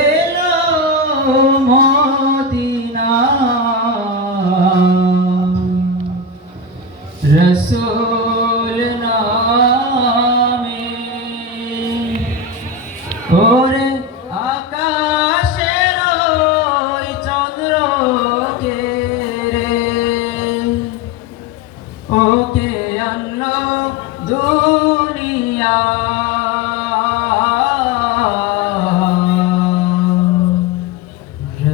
এলো মদিনা রসূল নামে ওরে আকাশের ওই চন্দ্র কে রে ওকে আনলো দুনিয়া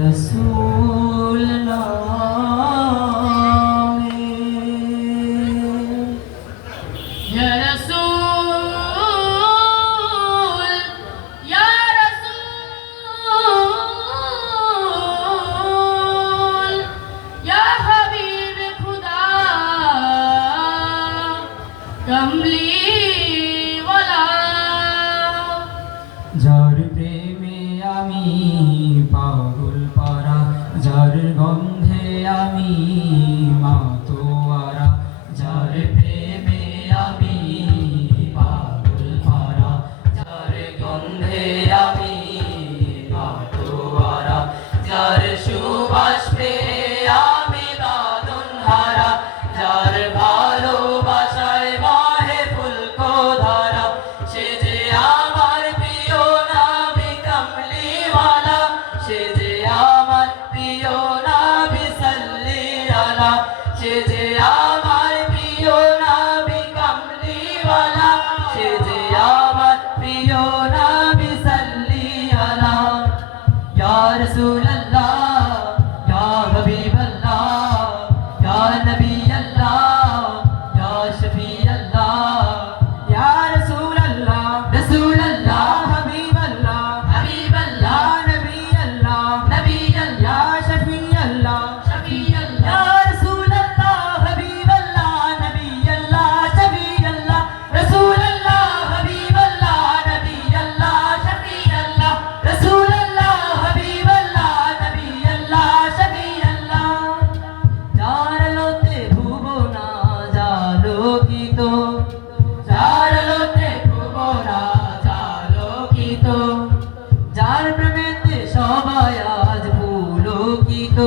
রসূল নামে ইয়া রাসূল ইয়া রাসূল ইয়া হাবিব খুদা কমলি ওয়ালা যার প্রেমে আমি পাগল পারা যার গন্ধে আমি মাতোয়ারা যার প্রেমে আমি পাগল পারা যার গন্ধে আমি মাতোয়ারা যার সুবাস পেয়ে আমি বাঁধন হারা যার ভালোবাসায় বাহে ফুলকো ধারা সে যে আমার প্রিয় নবী কামলিওয়ালা সে যে আমার প্রিয় নবী সাল্লি আলা সে যে আমার প্রিয় নবী কামলিওয়ালা সে যে আমার প্রিয় নবী সাল্লি আলা ইয়া রাসূলুল্লাহ ইয়া হাবিবাল্লাহ ইয়া নবী আল্লাহ ইয়া শফি আল্লাহ ইয়া রাসূলুল্লাহ রাসূলুল্লাহ হাবিবাল্লাহ হাবিবাল্লাহ নবী আল্লাহ নবী আল্লাহ শফি আল্লাহ শফি আল্লাহ ইয়া রাসূলুল্লাহ হাবিবাল্লাহ নবী আল্লাহ শফি আল্লাহ রাসূলুল্লাহ হাবিবাল্লাহ নবী আল্লাহ শফি আল্লাহ রাসূলুল্লাহ হাবিবাল্লাহ নবী আল্লাহ শফি আল্লাহ যার আলোতে ভুবনা জালোকিত যার আলোতে ভুবনা জালোকিত যার প্রেমেতে সবাই আজ পুলকিত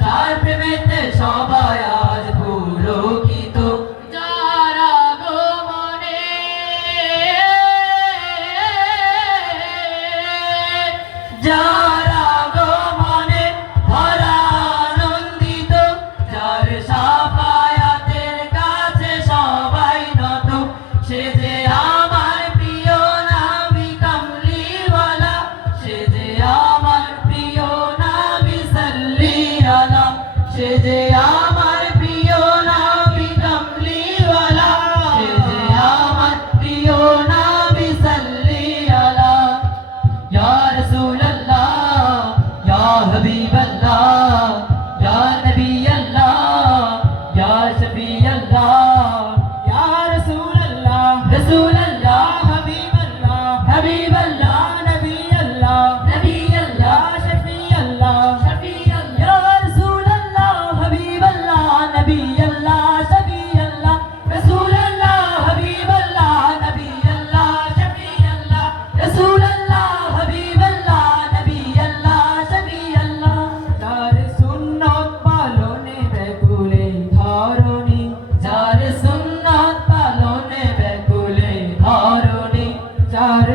যার প্রেমেতে সবাই আজ পুলকিত যার আগমনে যার আগমনে ভরা আনন্দিত যার সাফায়াতের কাছে সবাই নত সে যে আমার প্রিয় নবী কামলিওয়ালা সে যে আমার প্রিয় নবী সাল্লি আলা সে যে আমার প্রিয় নবী কামলিওয়ালা সে যে আমার প্রিয় নবী সাল্লি আলা ইয়া রাসূলুল্লাহ ইয়া হাবিবাল্লাহ ইয়া নবী আল্লাহ ইয়া শফি আল্লাহ ইয়া রাসূলুল্লাহ রাসূলুল্লাহ হাবিবাল্লাহ হাবিবাল্লাহ নবী আল্লাহ নবী আল্লাহ শফি আল্লাহ শফি আল্লাহ ইয়া রাসূলুল্লাহ হাবিবাল্লাহ নবী আল্লাহ শফি আল্লাহ রাসূলুল্লাহ হাবিবাল্লাহ নবী আল্লাহ শফি আল্লাহ রাসূলুল্লাহ হাবিবাল্লাহ নবী আল্লাহ শফি আল্লাহ যার সুন্নাত পালনে ব্যাকুলে ধরণী যার সুন্নাত পালনে ব্যাকুলে ধরণী যার